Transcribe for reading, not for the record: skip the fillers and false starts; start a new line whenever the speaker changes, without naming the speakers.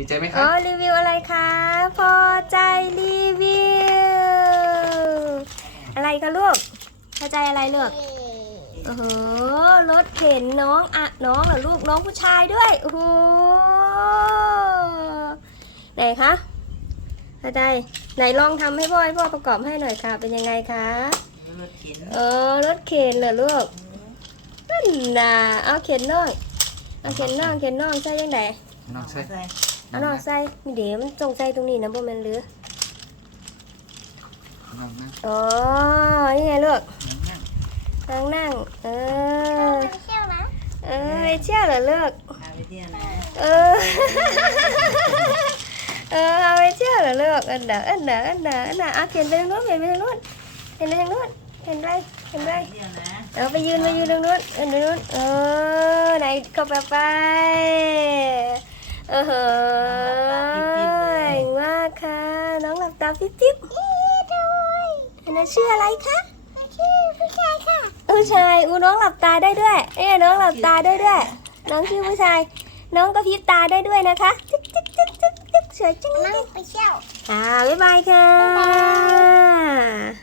ดีใจไหมค
อ๋
รั
อบ รีวิวอะไรคะพอใจรีวิวอะไรคะลูกพอใจอะไรลูกโอ้โหรถเข็นน้องอะน้องเหรอลูกน้องผู้ชายด้วยโอ้โหไหนคะพอใจไหนลองทำให้พ่อประกอบให้หน่อยค่ะเป็นยังไงคะ
รถเข็น
รถเข็นเหรอลูกนั่นน่ะเอาเข็นน้องเอาเข็นน้องใส่ยังไง
น้องใช่
เอาน้องใส่มีเดี๋ยวมันจงใส่ตรงนี้นะบ่แม่นหรือ
น้องนั่ง
อ๋อนี่ไงลูก
นั่ง
นั่ง
ไปเที่ยวนะ
ไปเที่ยวเหรอลูก
พาไปเที่ยวนะ
เออ เอาไปเที่ยวเหรอลูกอันน่ะเอาเข็นไปทางโน้นเข็นไปทางโน้นเข็นไปทางโน้นเข็นไป
ไปเที่ยวนะ
เอาไปยืนตรงนู้นไหนเข้าไปเฮ้ยมากค่ะน้องหลับตาปิ๊บอันนั้นชื่ออะไรคะชื่อผู้ชายค่ะผู้ชายน้องหลับตาได้ด้วยน้องหลับตาได้ด้วยน้องชื่อผู้ชายน้องก็พริบตาได้ด้วยนะคะจิ๊กสวยจังเลย
ไปเที่ยว
บ๊ายบายค่ะ